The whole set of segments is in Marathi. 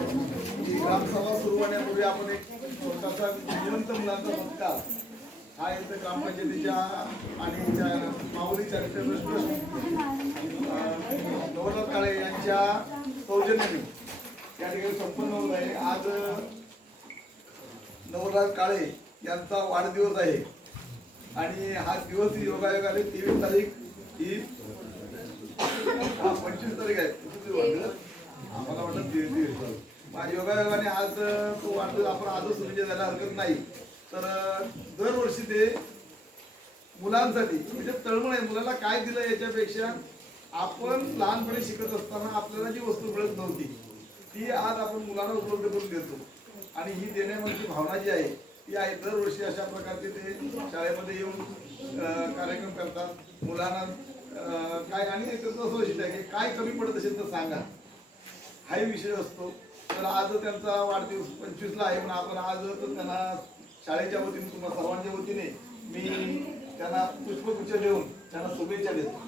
ग्रामसभा सुरू होण्यापूर्वी आपण एक छोटासा जिवंत मुलांचा सत्कार हा इथं ग्रामपंचायतीच्या आणि माऊली चॅरिटेबल ट्रस्ट नवनाथ काळे यांच्या सौजन्याने या ठिकाणी संपन्न होत आहे आज नवनाथ काळे यांचा वाढदिवस आहे. आणि हा दिवस योगायोगाने तेवीस तारीख ही हा पंचवीस तारीख आहे. वाटलं आम्हाला वाटत तेवीस तेवीस योगायोगाने आज तो वाढदिवस आपण आजच म्हणजे जायला हरकत नाही. तर दरवर्षी ते मुलांसाठी म्हणजे तळमळ आहे मुलाला काय दिलं याच्यापेक्षा आपण लहानपणी शिकत असताना आपल्याला जी वस्तू मिळत नव्हती ती आज आपण मुलांना उपलब्ध करून देतो. आणि ही देण्यामागची भावना जी आहे आहे दरवर्षी अशा प्रकारचे ते शाळेमध्ये येऊन कार्यक्रम करतात. मुलांना काय आणि त्याचं असं वैशिष्ट्य आहे की काय कमी पडत असेल तर सांगा. हाही विषय असतो. तर आज त्यांचा वाढदिवस पंचवीसला आहे पण आपण आज तर त्यांना शाळेच्या वतीने तुम्हाला सर्वांच्या वतीने मी त्यांना पुष्पगुच्छ देऊन त्यांना शुभेच्छा देतो.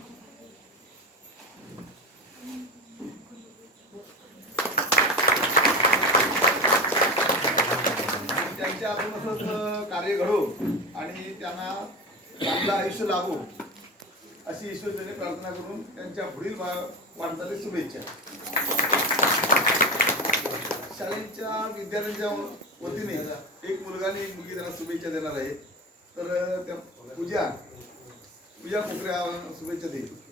आपण असंच कार्य घडो आणि त्यांना चांगलं आयुष्य लाभो अशी ईश्वरजीने प्रार्थना करून त्यांच्या पुढील वा- वाटचालीस शुभेच्छा. शाळेच्या विद्यार्थ्यांच्या वतीने एक मुलगा आणि एक मुलगी त्यांना शुभेच्छा देणार आहे. तर त्या पूजा पूजा कोकरे शुभेच्छा देईल.